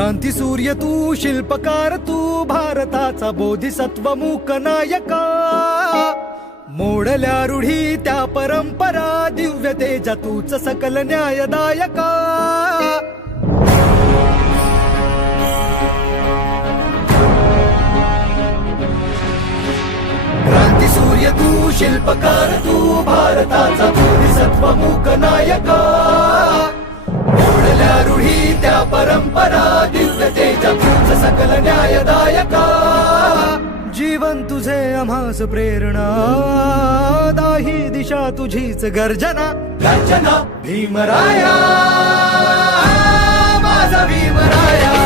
क्रांती सूर्य तू, शिल्पकार तू, भारताचा बोधिसत्व मूक नायका. मोडल्या रूढी त्या परंपरा, दिव्य तेजा तूच सकल न्यायदायका. क्रांती सूर्य तू, शिल्पकार तू, भारताचा बोधिसत्व मूक नायका. मोडल्या रूढी त्या परंपरा, दिव्य तेजा तूच सकल न्यायदायका. जीवन तुझे आम्हास प्रेरणा, दाही दिशा तुझीच गर्जना. गर्जना भीमराया, माझा भीमराया.